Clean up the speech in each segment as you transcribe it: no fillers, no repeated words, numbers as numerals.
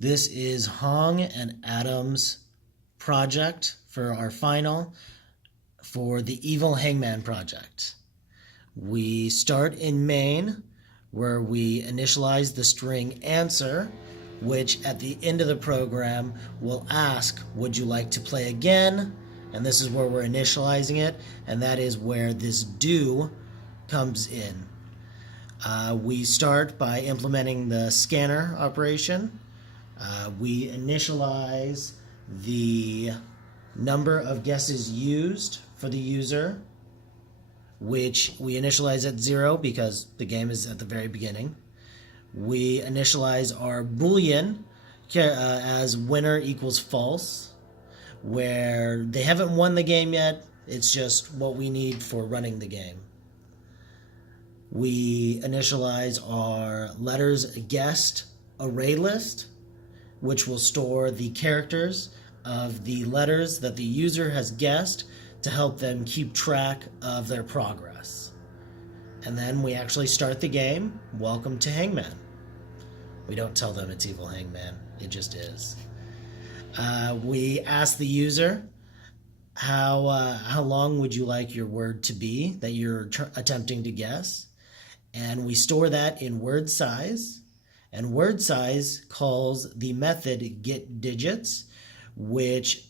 This is Hong and Adam's project for our final for the Evil Hangman project. We start in main, where we initialize the string answer, which at the end of the program will ask, would you like to play again? And this is where we're initializing it, and that is where this do comes in. We start by implementing the scanner operation. We initialize the number of guesses used for the user, which we initialize at 0 because the game is at the very beginning. We initialize our Boolean as winner equals false, where they haven't won the game yet, it's just what we need for running the game. We initialize our letters guessed array list, which will store the characters of the letters that the user has guessed to help them keep track of their progress. And then we actually start the game. Welcome to Hangman. We don't tell them it's Evil Hangman. It just is. We ask the user, how long would you like your word to be that you're attempting to guess? And we store that in word size. And word size calls the method getDigits, which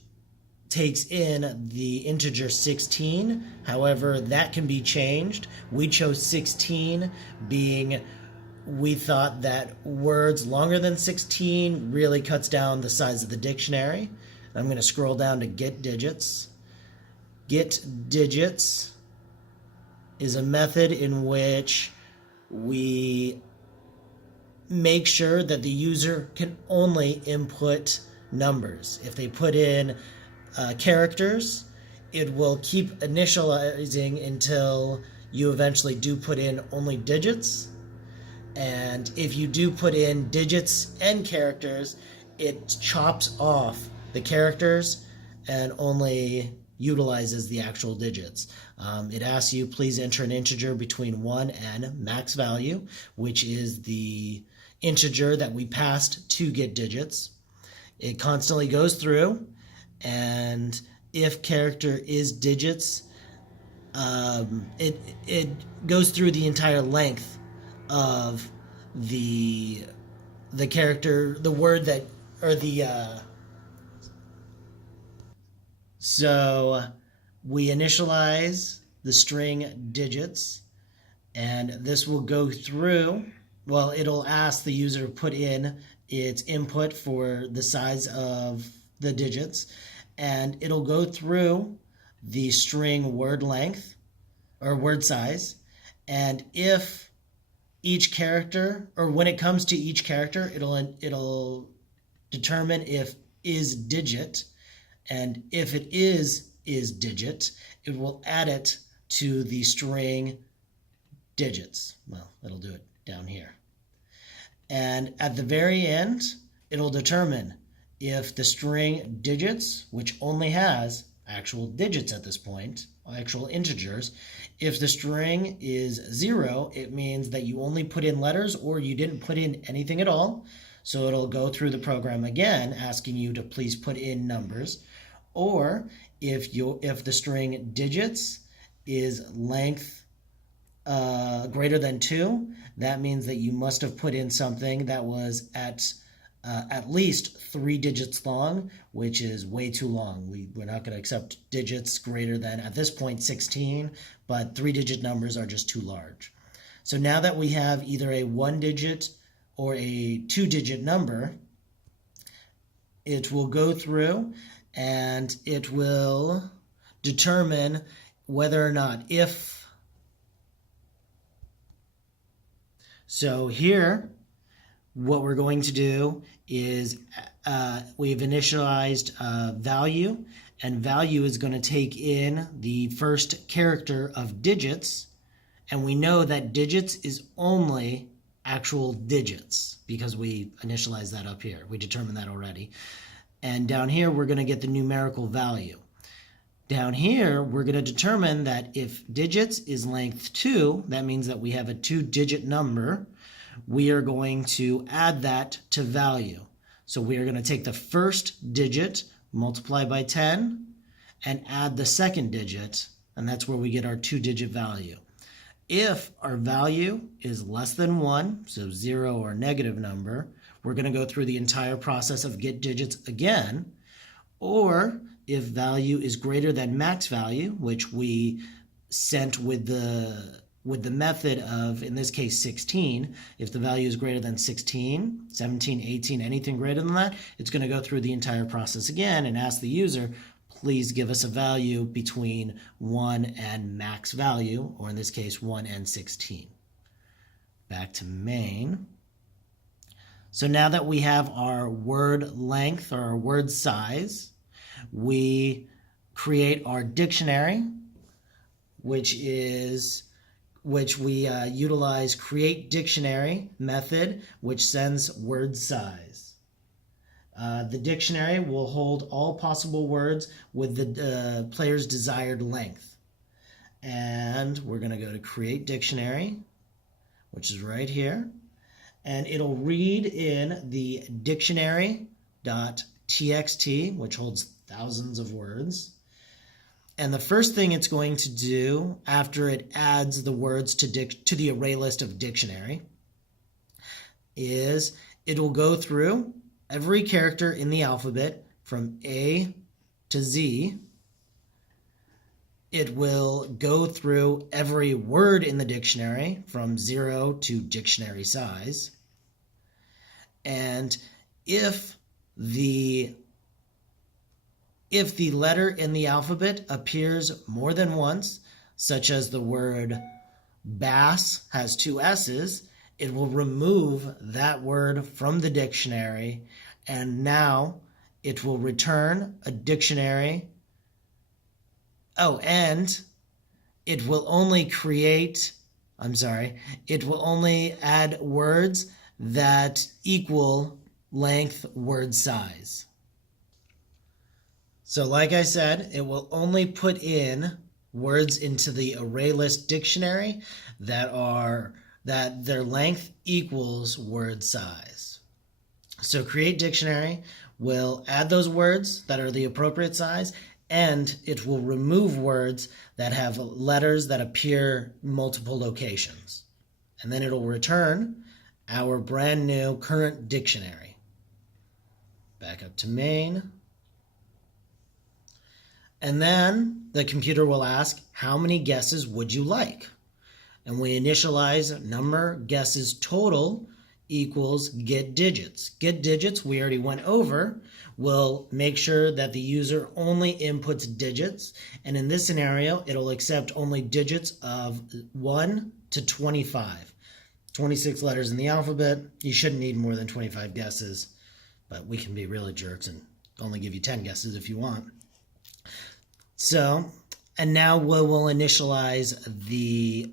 takes in the integer 16. However, that can be changed. We chose 16 being we thought that words longer than 16 really cuts down the size of the dictionary. I'm going to scroll down to getDigits. GetDigits is a method in which we make sure that the user can only input numbers. If they put in characters, it will keep initializing until you eventually do put in only digits. And if you do put in digits and characters, it chops off the characters and only utilizes the actual digits. It asks you, please enter an integer between 1 and max value, which is the integer that we passed to getDigits. It constantly goes through, and if character is digits, it goes through the entire length of the character, the word that, or the so we initialize the string digits, and this will go through, well, it'll ask the user to put in its input for the size of the digits, and it'll go through the string word length or word size, and if each character, or when it comes to each character, it'll determine if is digit, and if it is digit, it will add it to the string digits. Well, it'll do it down here. And at the very end, it'll determine if the string digits, which only has actual digits at this point, actual integers, if the string is 0, it means that you only put in letters or you didn't put in anything at all. So it'll go through the program again, asking you to please put in numbers. Or if the string digits is length greater than 2, that means that you must have put in something that was at least 3 digits long, which is way too long. We're not going to accept digits greater than, at this point, 16, but 3-digit numbers are just too large. So now that we have either a 1-digit or a 2-digit number, it will go through and it will determine whether or not if. So here, what we're going to do is we've initialized value, and value is going to take in the first character of digits, and we know that digits is only actual digits because we initialized that up here. We determined that already. And down here, we're going to get the numerical value. Down here, we're going to determine that if digits is length 2, that means that we have a 2-digit number. We are going to add that to value. So we are going to take the first digit, multiply by 10, and add the second digit, and that's where we get our 2-digit value. If our value is less than 1, so 0 or negative number, we're going to go through the entire process of get digits again. Or if value is greater than max value, which we sent with the method of, in this case, 16, if the value is greater than 16, 17, 18, anything greater than that, it's going to go through the entire process again and ask the user, please give us a value between 1 and max value, or in this case, 1 and 16. Back to main. So now that we have our word length or our word size, we create our dictionary, which we utilize create dictionary method, which sends word size. The dictionary will hold all possible words with the player's desired length. And we're going to go to create dictionary, which is right here. And it'll read in the dictionary.txt, which holds thousands of words. And the first thing it's going to do after it adds the words to the array list of dictionary is it will go through every character in the alphabet from A to Z. It will go through every word in the dictionary from 0 to dictionary size. And if the letter in the alphabet appears more than once, such as the word bass has 2 S's, it will remove that word from the dictionary, and now it will return a dictionary. And it will only add words that equal length word size. So like I said, it will only put in words into the array list dictionary that their length equals word size. So create dictionary will add those words that are the appropriate size, and it will remove words that have letters that appear in multiple locations. And then it'll return our brand new current dictionary. Back up to main. And then the computer will ask, how many guesses would you like? And we initialize number guesses total equals get digits. Get digits, we already went over, will make sure that the user only inputs digits. And in this scenario, it'll accept only digits of 1 to 25. 26 letters in the alphabet. You shouldn't need more than 25 guesses, but we can be really jerks and only give you 10 guesses if you want. So, and now we will initialize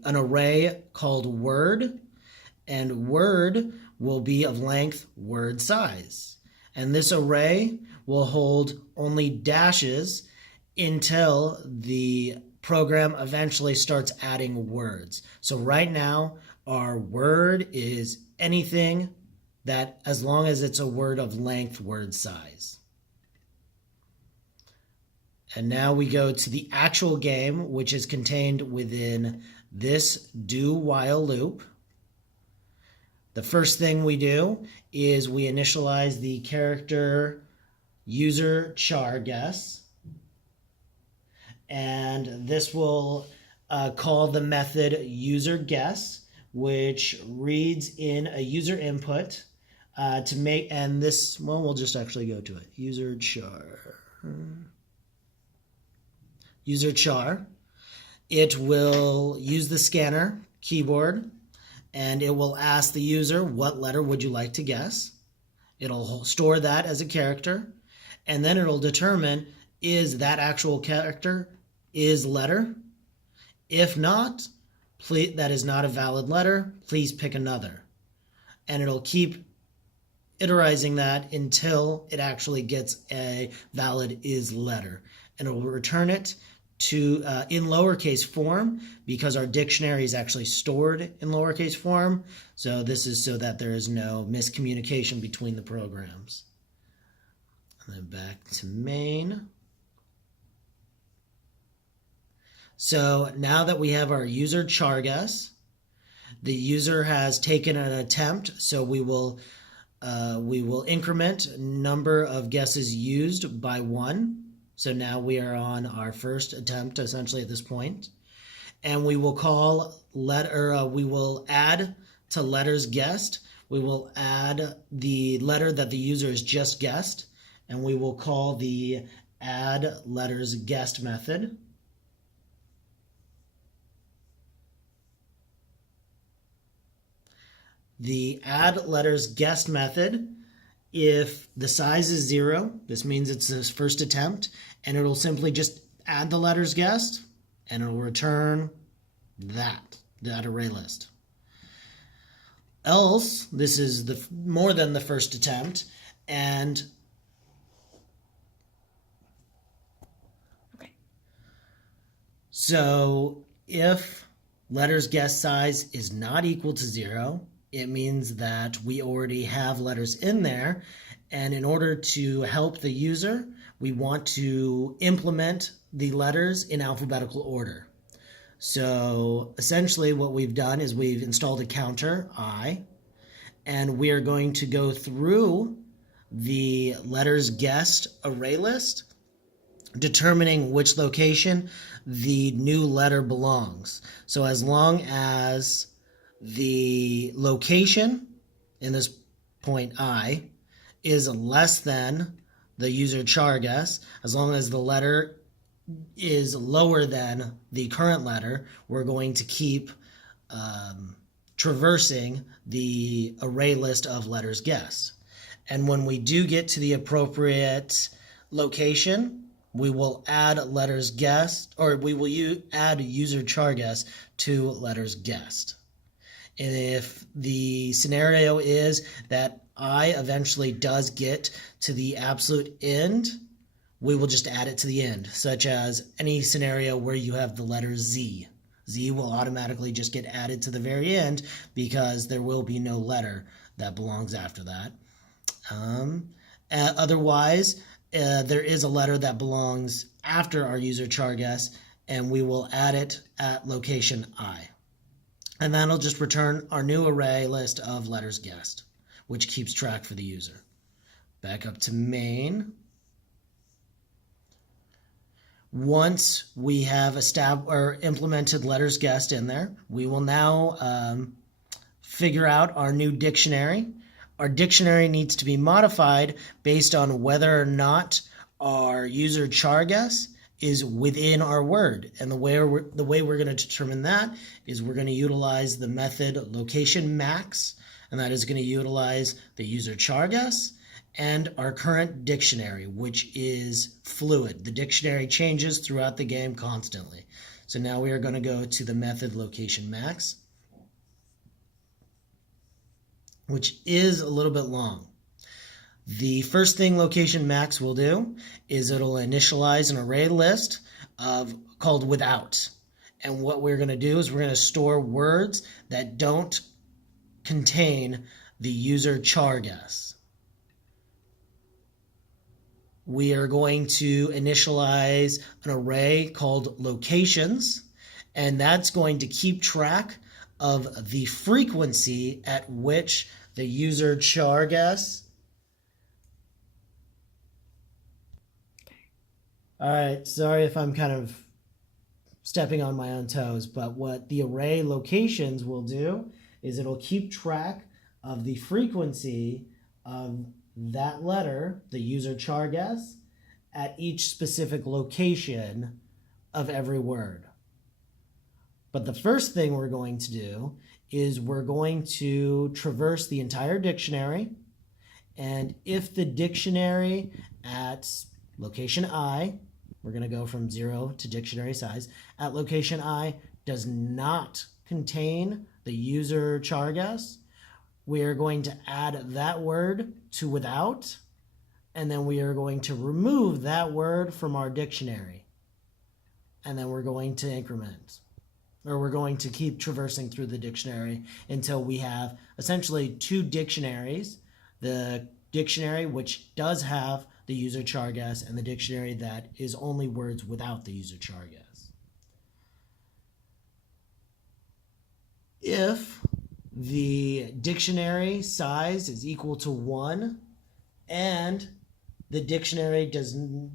an array called word, and word will be of length word size. And this array will hold only dashes until the program eventually starts adding words. So right now, our word is anything that, as long as it's a word of length word size. And now we go to the actual game, which is contained within this do while loop. The first thing we do is we initialize the character user char guess. And this will call the method user guess, which reads in a user input to make, and this one, we'll just actually go to it. User char. It will use the scanner keyboard, and it will ask the user, what letter would you like to guess? It'll store that as a character, and then it'll determine, is that actual character is letter? If not, that is not a valid letter, please pick another. And it'll keep iterating that until it actually gets a valid is letter. And it will return it to in lowercase form, because our dictionary is actually stored in lowercase form. So this is so that there is no miscommunication between the programs. And then back to main. So now that we have our user char guess, the user has taken an attempt, so we will increment number of guesses used by 1. So now we are on our first attempt essentially at this point. And we will we will add to letters guessed. We will add the letter that the user has just guessed, and we will call the add letters guessed method. The add letters guessed method, if the size is 0, this means it's his first attempt, and it'll simply just add the letters guessed, and it'll return that array list. Else, this is more than the first attempt, and so if letters guessed size is not equal to 0, it means that we already have letters in there, and in order to help the user, we want to implement the letters in alphabetical order. So essentially what we've done is we've installed a counter, I, and we are going to go through the letters guessed array list, determining which location the new letter belongs. So as long as the location, in this point I, is less than the user char guess, as long as the letter is lower than the current letter, we're going to keep traversing the array list of letters guessed. And when we do get to the appropriate location, we will add letters guessed, or we will add user char guess to letters guessed. And if the scenario is that I eventually does get to the absolute end, we will just add it to the end, such as any scenario where you have the letter Z. Z will automatically just get added to the very end because there will be no letter that belongs after that. Otherwise, there is a letter that belongs after our user char guess, and we will add it at location I. And that'll just return our new array list of letters guessed, which keeps track for the user. Back up to main. Once we have implemented letters guessed in there, we will now figure out our new dictionary. Our dictionary needs to be modified based on whether or not our user char guess is within our word. And the way we're going to determine that is we're going to utilize the method location max, and that is going to utilize the user char guess and our current dictionary, which is fluid. The dictionary changes throughout the game constantly. So now we are going to go to the method location max, which is a little bit long. The first thing location max will do is it'll initialize an array list called without. And what we're going to do is we're going to store words that don't contain the user char guess. We are going to initialize an array called locations, and that's going to keep track of the frequency at which the user char guess. All right, sorry if I'm kind of stepping on my own toes, but what the array locations will do is it'll keep track of the frequency of that letter, the user char guess, at each specific location of every word. But the first thing we're going to do is we're going to traverse the entire dictionary, and if the dictionary at location I, we're going to go from 0 to dictionary size, at location I does not contain the user char guess, we are going to add that word to without, and then we are going to remove that word from our dictionary. And then we're going to increment, or we're going to keep traversing through the dictionary until we have essentially two dictionaries. The dictionary which does have the user char guess and the dictionary that is only words without the user char guess. If the dictionary size is equal to 1 and the dictionary doesn't.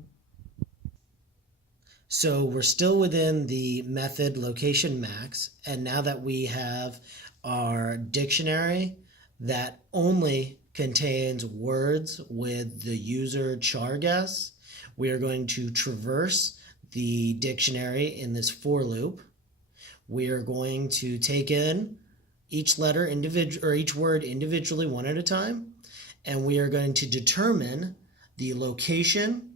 So we're still within the method location max, and now that we have our dictionary that only contains words with the user char guess, we are going to traverse the dictionary in this for loop. We are going to take in each letter or each word individually one at a time, and we are going to determine the location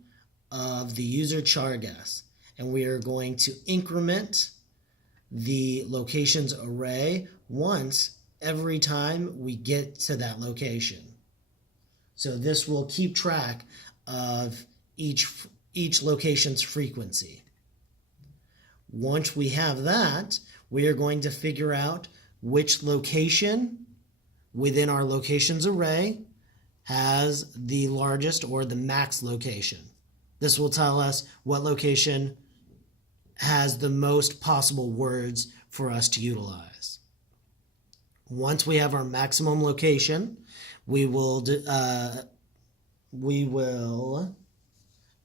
of the user char guess. And we are going to increment the locations array once every time we get to that location. So this will keep track of each location's frequency. Once we have that, we are going to figure out which location within our locations array has the largest or the max location. This will tell us what location has the most possible words for us to utilize. Once we have our maximum location, we will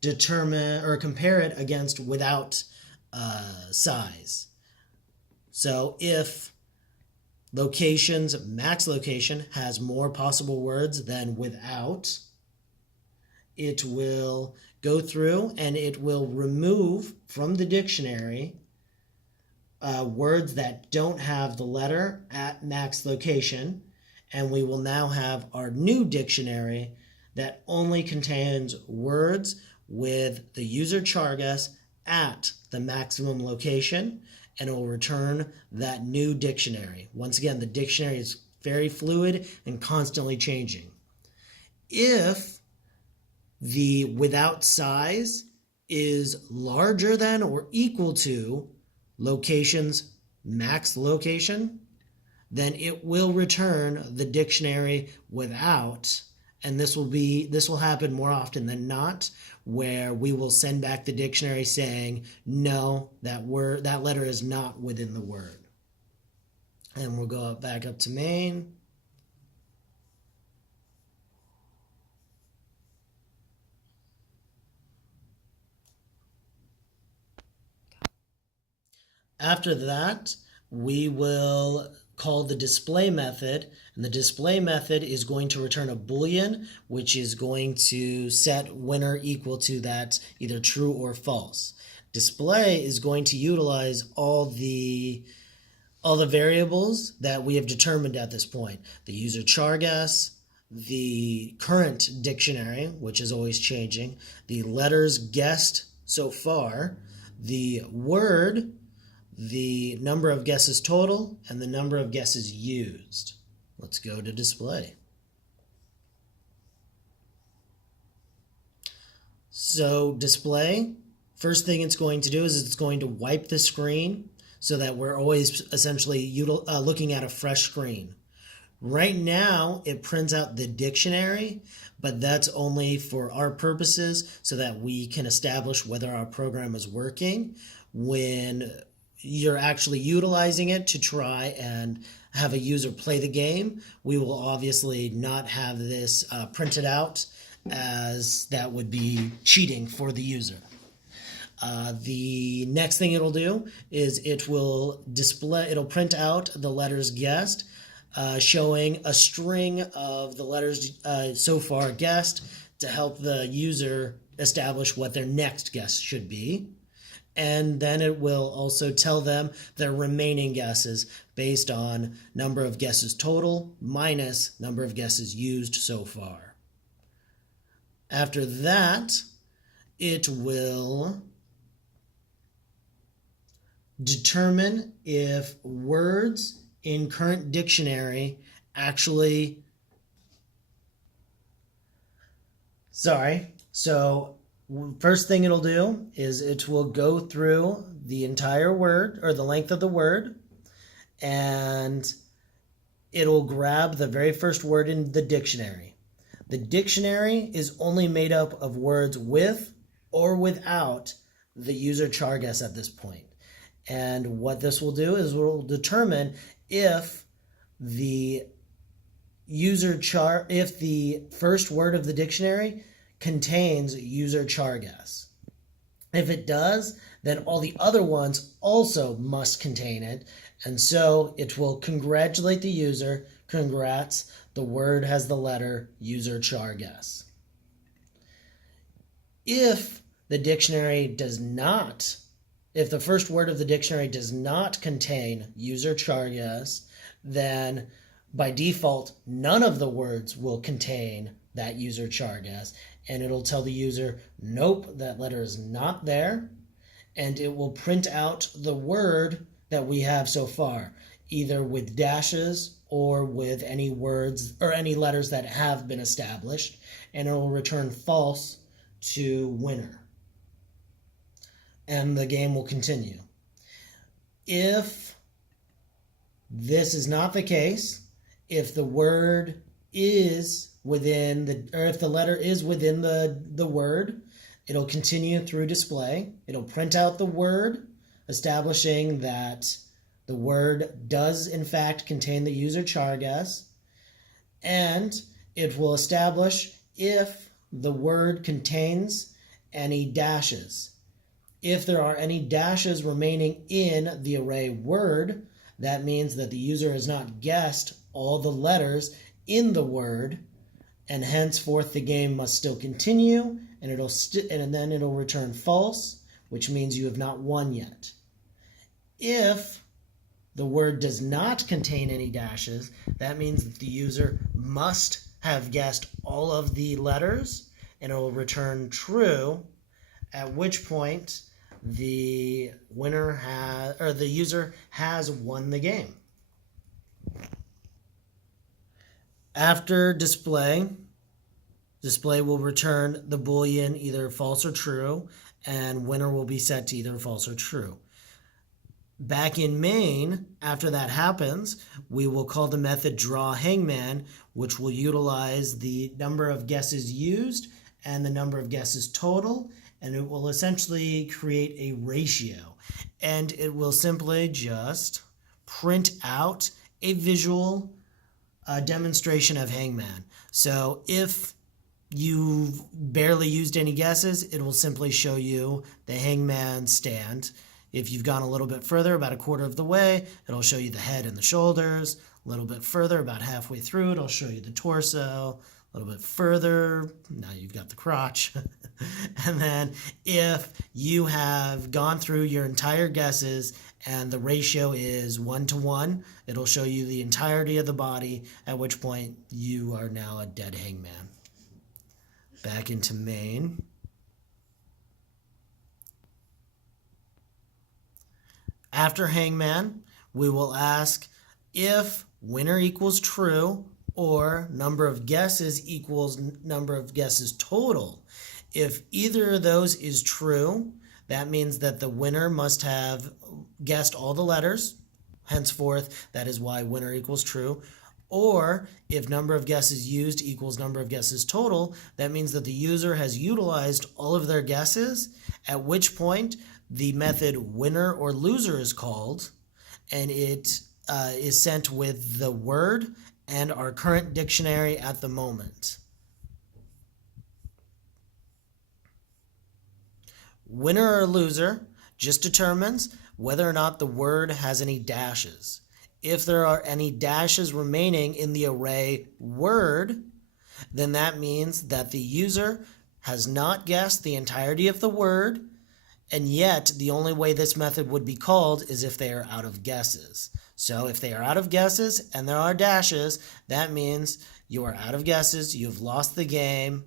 determine or compare it against without size. So if max location has more possible words than without, it will go through and it will remove from the dictionary words that don't have the letter at max location, and we will now have our new dictionary that only contains words with the user char guess at the maximum location, and it will return that new dictionary. Once again, the dictionary is very fluid and constantly changing. If the without size is larger than or equal to location's max location, then it will return the dictionary without, and this will happen more often than not, where we will send back the dictionary saying no, that letter is not within the word. And we'll go back up to main. After that, we will call the display method, and the display method is going to return a Boolean, which is going to set winner equal to that either true or false. Display is going to utilize all the variables that we have determined at this point. The user char guess, the current dictionary, which is always changing, the letters guessed so far, the word, the number of guesses total, and the number of guesses used. Let's go to display. So display, first thing it's going to do is it's going to wipe the screen so that we're always essentially looking at a fresh screen. Right now, it prints out the dictionary, but that's only for our purposes so that we can establish whether our program is working. When you're actually utilizing it to try and have a user play the game, we will obviously not have this printed out, as that would be cheating for the user. The next thing it'll do is it'll print out the letters guessed, showing a string of the letters so far guessed to help the user establish what their next guess should be. And then it will also tell them their remaining guesses based on number of guesses total minus number of guesses used so far. After that, it will determine if words in current dictionary actually... So first thing it'll do is it will go through the entire word, or the length of the word, and it'll grab the very first word in the dictionary. The dictionary is only made up of words with or without the user char guess at this point. And what this will do is we'll determine if the if the first word of the dictionary contains user char guess. If it does, then all the other ones also must contain it. And so it will congratulate the user. Congrats, the word has the letter user char guess. If the first word of the dictionary does not contain user char guess, then by default, none of the words will contain that user char guess, and it'll tell the user, nope, that letter is not there, and it will print out the word that we have so far, either with dashes or with any words or any letters that have been established, and it will return false to winner. And the game will continue. If this is not the case, if the word is within if the letter is within the word, it'll continue through display. It'll print out the word, establishing that the word does in fact contain the user char guess, and it will establish if the word contains any dashes. If there are any dashes remaining in the array word, that means that the user has not guessed all the letters in the word, and henceforth the game must still continue, and then it'll return false, which means you have not won yet. If the word does not contain any dashes, that means that the user must have guessed all of the letters, and it will return true, at which point the user has won the game. After display will return the Boolean either false or true, and winner will be set to either false or true. Back in main, after that happens, we will call the method draw hangman, which will utilize the number of guesses used and the number of guesses total, and it will essentially create a ratio. And it will simply just print out a visual demonstration of hangman. So if you've barely used any guesses, it will simply show you the hangman stand. If you've gone a little bit further, about a quarter of the way, it'll show you the head and the shoulders. A little bit further, about halfway through, it'll show you the torso. A little bit further, now you've got the crotch. And then if you have gone through your entire guesses and the ratio is 1-to-1, it'll show you the entirety of the body, at which point you are now a dead hangman. Back into main. After hangman, we will ask if winner equals true or number of guesses equals number of guesses total. If either of those is true, that means that the winner must have guessed all the letters. Henceforth, that is why winner equals true. Or if number of guesses used equals number of guesses total, that means that the user has utilized all of their guesses, at which point the method winner or loser is called, and it is sent with the word and our current dictionary at the moment. Winner or loser just determines whether or not the word has any dashes. If there are any dashes remaining in the array word, then that means that the user has not guessed the entirety of the word, and yet the only way this method would be called is if they are out of guesses. So if they are out of guesses and there are dashes, that means you are out of guesses, you've lost the game,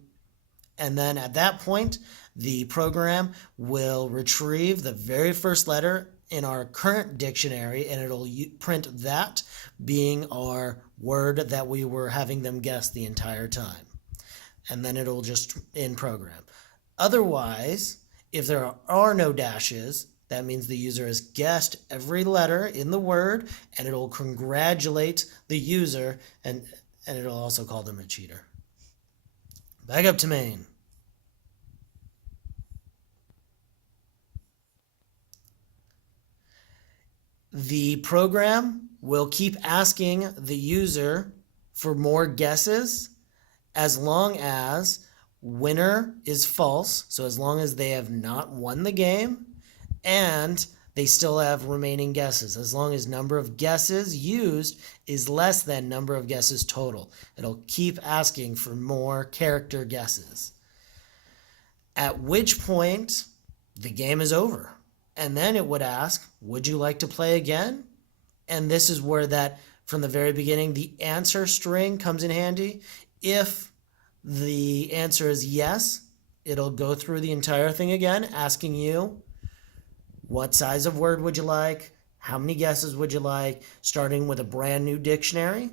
and then at that point, the program will retrieve the very first letter in our current dictionary, and it'll print that being our word that we were having them guess the entire time. And then it'll just in program. Otherwise, if there are no dashes, that means the user has guessed every letter in the word, and it'll congratulate the user, and it'll also call them a cheater. Back up to main. The program will keep asking the user for more guesses as long as winner is false, so as long as they have not won the game, and they still have remaining guesses. As long as number of guesses used is less than number of guesses total. It'll keep asking for more character guesses. At which point, the game is over. And then it would ask, would you like to play again? And this is where that, from the very beginning, the answer string comes in handy. If the answer is yes, it'll go through the entire thing again, asking you, what size of word would you like? How many guesses would you like? Starting with a brand new dictionary.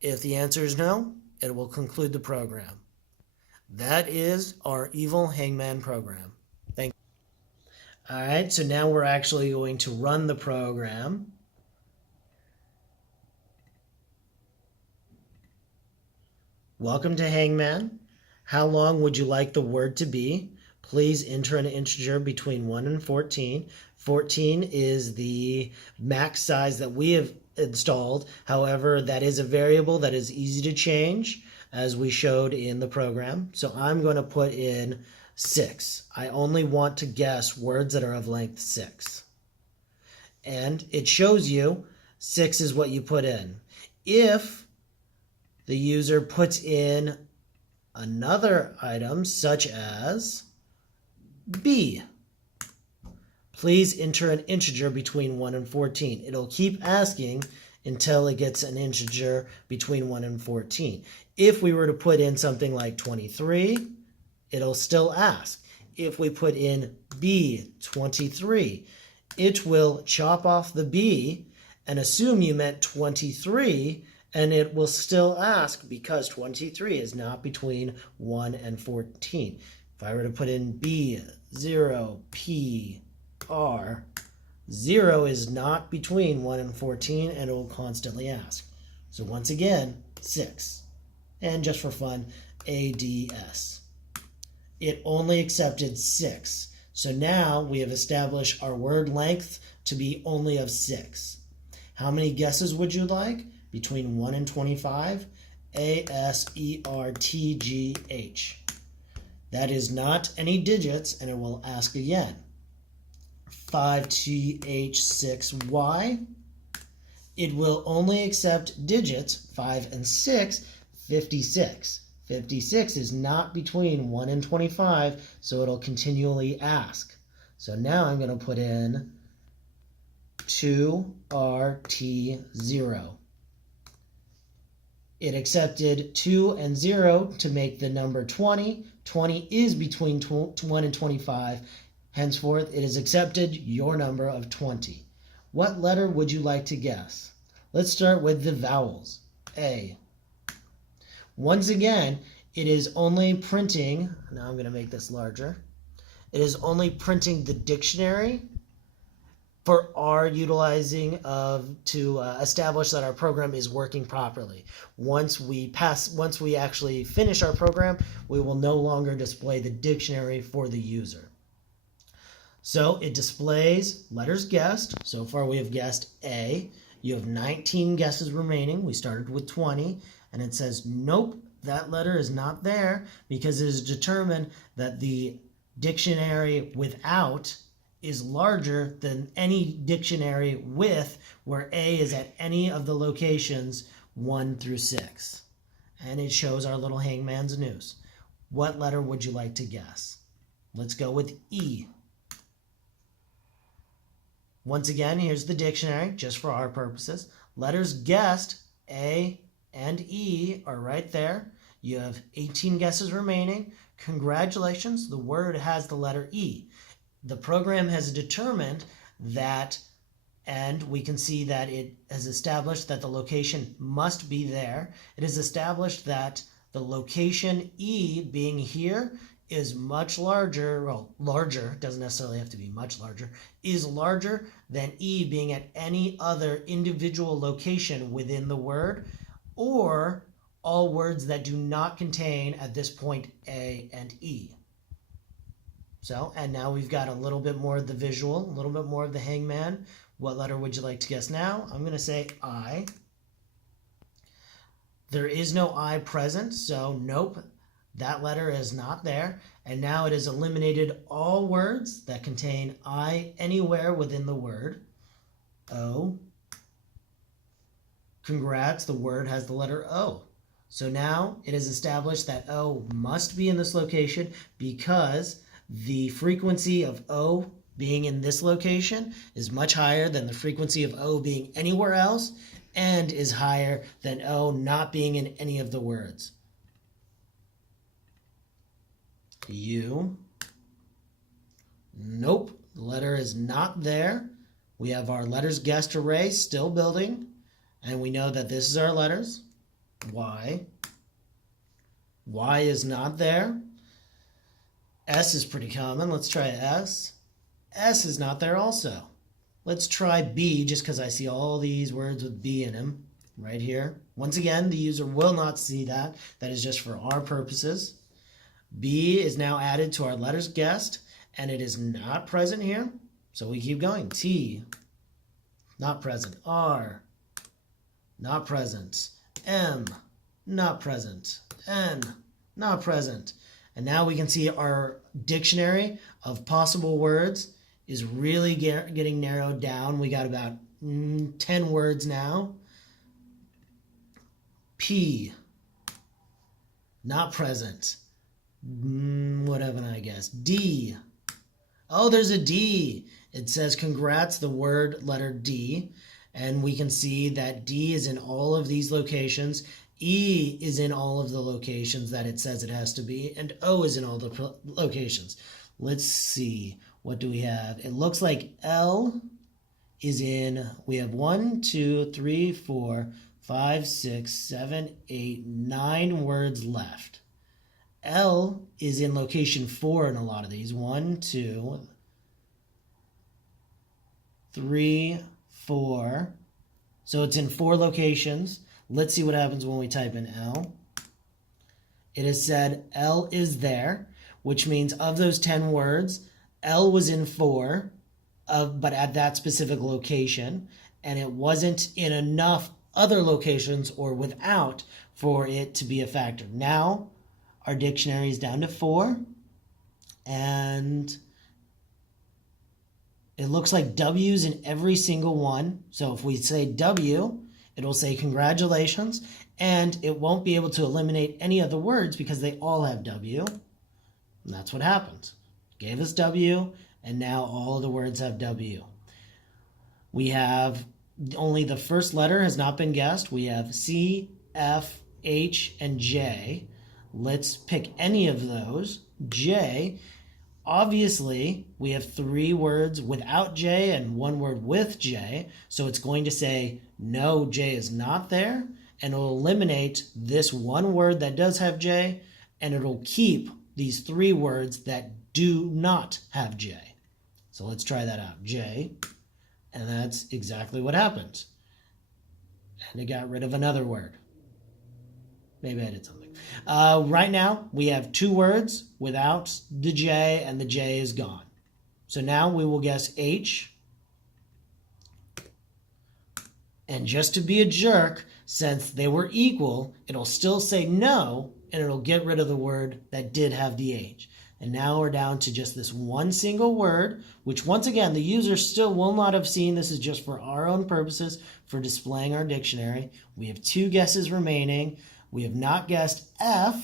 If the answer is no, it will conclude the program. That is our evil hangman program. Thank you. All right, so now we're actually going to run the program. Welcome to Hangman. How long would you like the word to be? Please enter an integer between 1 and 14. 14 is the max size that we have installed. However, that is a variable that is easy to change, as we showed in the program. So I'm going to put in 6. I only want to guess words that are of length 6. And it shows you 6 is what you put in. If the user puts in another item, such as B, please enter an integer between 1 and 14. It'll keep asking until it gets an integer between 1 and 14. If we were to put in something like 23, it'll still ask. If we put in B, 23, it will chop off the B and assume you meant 23, and it will still ask because 23 is not between 1 and 14. If I were to put in B, 0, P, R, 0 is not between 1 and 14, and it will constantly ask. So once again, 6. And just for fun, ADS. It only accepted 6. So now we have established our word length to be only of 6. How many guesses would you like? Between 1 and 25, ASERTGH. That is not any digits, and it will ask again. 5TH6Y. It will only accept digits 5 and 6, 56. 56 is not between 1 and 25, so it'll continually ask. So now I'm going to put in 2RT0. It accepted 2 and 0 to make the number 20. 20 is between 1 and 25. Henceforth, it has accepted your number of 20. What letter would you like to guess? Let's start with the vowels. A. Once again, it is only printing, now I'm going to make this larger. It is only printing the dictionary for our utilizing to establish that our program is working properly. Once we actually finish our program, we will no longer display the dictionary for the user. So it displays letters guessed. So far we have guessed A. You have 19 guesses remaining. We started with 20, and it says, nope, that letter is not there because it is determined that the dictionary without is larger than any dictionary with, where A is at any of the locations 1 through 6. And it shows our little hangman's noose. What letter would you like to guess? Let's go with E. Once again, here's the dictionary, just for our purposes. Letters guessed, A and E, are right there. You have 18 guesses remaining. Congratulations, the word has the letter E. The program has determined that, and we can see that it has established that the location must be there. It has established that the location E being here is much larger, well, larger, doesn't necessarily have to be much larger, is larger than E being at any other individual location within the word, or all words that do not contain, at this point, A and E. So, and now we've got a little bit more of the visual, a little bit more of the hangman. What letter would you like to guess now? I'm going to say I. There is no I present, so nope, that letter is not there. And now it has eliminated all words that contain I anywhere within the word. O. Congrats, the word has the letter O. So now it is established that O must be in this location because the frequency of O being in this location is much higher than the frequency of O being anywhere else, and is higher than O not being in any of the words. U. Nope, the letter is not there. We have our letters guessed array still building, and we know that this is our letters. Y. Y is not there. S is pretty common. Let's try S. S is not there also. Let's try B, just because I see all these words with B in them right here. Once again, the user will not see that. That is just for our purposes. B is now added to our letters guessed, and it is not present here. So we keep going. T, not present. R, not present. M, not present. N, not present. And now we can see our dictionary of possible words is really getting narrowed down. We got about 10 words now. P, not present. What haven't I guessed? D. Oh, there's a D. It says congrats, the word letter D. And we can see that D is in all of these locations. E is in all of the locations that it says it has to be. And O is in all the locations. Let's see. What do we have? It looks like L is in, we have 1, 2, 3, 4, 5, 6, 7, 8, 9 words left. L is in location 4 in a lot of these. 1, 2, 3, 4. So it's in 4 locations. Let's see what happens when we type in L. It has said L is there, which means of those 10 words, L was in 4, but at that specific location, and it wasn't in enough other locations or without for it to be a factor. Now, our dictionary is down to 4, and it looks like W's in every single one. So if we say W, it'll say congratulations, and it won't be able to eliminate any other words because they all have W. And that's what happened. Gave us W, and now all of the words have W. We have only the first letter has not been guessed. We have C, F, H, and J. Let's pick any of those. J, obviously, we have 3 words without J and 1 word with J, so it's going to say, no, J is not there, and it'll eliminate this 1 word that does have J, and it'll keep these 3 words that do not have J. So let's try that out. J, and that's exactly what happened. And it got rid of another word. Maybe I did something. Right now, we have 2 words without the J, and the J is gone. So now we will guess H. And just to be a jerk, since they were equal, it'll still say no, and it'll get rid of the word that did have the H. And now we're down to just this one single word, which once again, the user still will not have seen. This is just for our own purposes, for displaying our dictionary. We have 2 guesses remaining. We have not guessed F,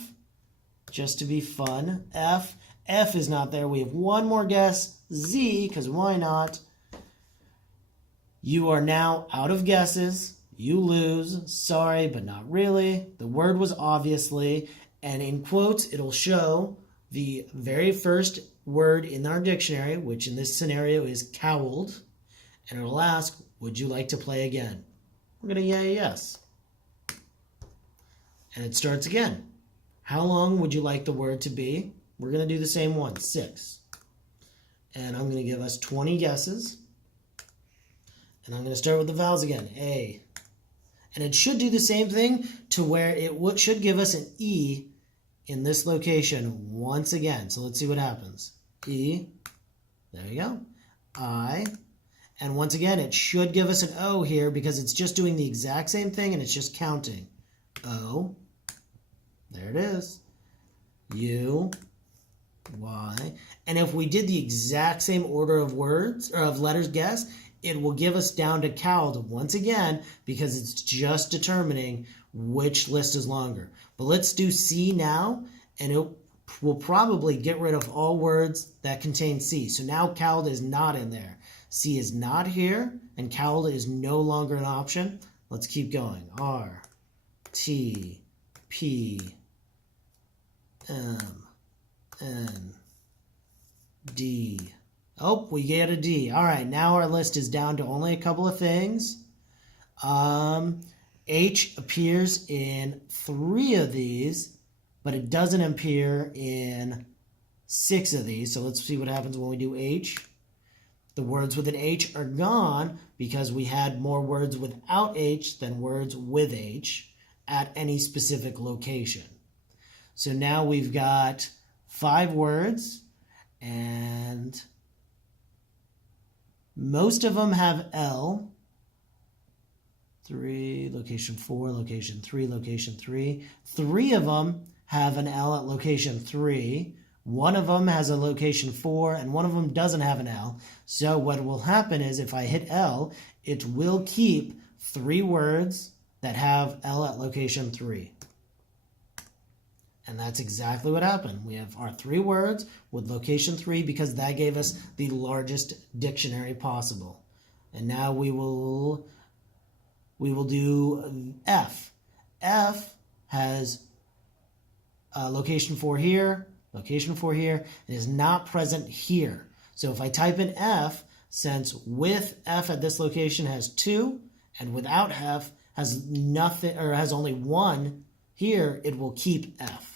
just to be fun. F. F is not there. We have 1 more guess, Z, because why not? You are now out of guesses. You lose. Sorry, but not really. The word was obviously, and in quotes, it'll show the very first word in our dictionary, which in this scenario is cowled, and it'll ask, would you like to play again? We're going to yay yes. And it starts again. How long would you like the word to be? We're going to do the same one, 6. And I'm going to give us 20 guesses. And I'm going to start with the vowels again. A. And it should do the same thing to where it should give us an E in this location once again. So let's see what happens. E, there you go. I, and once again, it should give us an O here because it's just doing the exact same thing and it's just counting. O, there it is. U, Y. And if we did the exact same order of words or of letters guessed, it will give us down to CALD once again because it's just determining which list is longer. But let's do C now, and it will probably get rid of all words that contain C. So now CALD is not in there. C is not here, and CALD is no longer an option. Let's keep going. R, T, P, M, N, D. Oh, we get a D. All right, now our list is down to only a couple of things. H appears in 3 of these, but it doesn't appear in 6 of these. So let's see what happens when we do H. The words with an H are gone because we had more words without H than words with H at any specific location. So now we've got 5 words, and most of them have L. 3, location 4, location 3, location 3. 3 of them have an L at location 3. 1 of them has a location 4, and 1 of them doesn't have an L. So what will happen is if I hit L, it will keep 3 words that have L at location 3. And that's exactly what happened. We have our 3 words with location 3 because that gave us the largest dictionary possible. And now we will do F. F has location 4 here, location 4 here. It is not present here. So if I type in F, since with F at this location has 2, and without F has nothing or has only 1 here, it will keep F.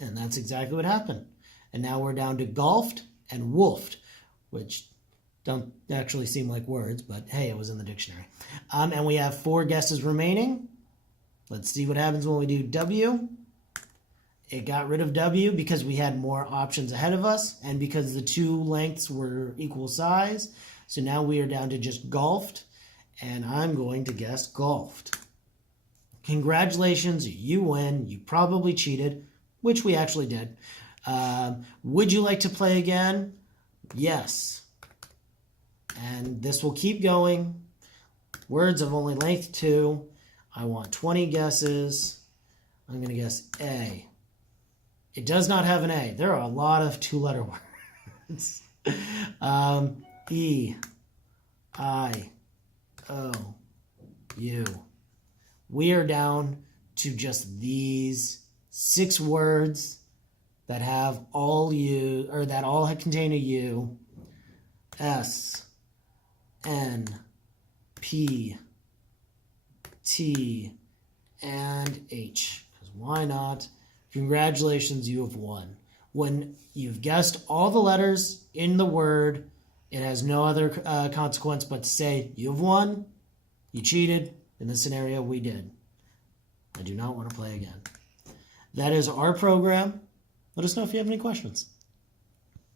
And that's exactly what happened. And now we're down to golfed and wolfed, which don't actually seem like words, but hey, it was in the dictionary. And we have 4 guesses remaining. Let's see what happens when we do W. It got rid of W because we had more options ahead of us and because the 2 lengths were equal size. So now we are down to just golfed, and I'm going to guess golfed. Congratulations, you win. You probably cheated, which we actually did. Would you like to play again? Yes. And this will keep going. Words of only length 2. I want 20 guesses. I'm going to guess A. It does not have an A. There are a lot of 2-letter words. E, I, O, U. We are down to just these 6 words that have all U, or that all contain a U. S, N, P, T, and H. Because why not? Congratulations, you have won. When you've guessed all the letters in the word, it has no other consequence but to say you've won, you cheated. In this scenario, we did. I do not want to play again. That is our program. Let us know if you have any questions.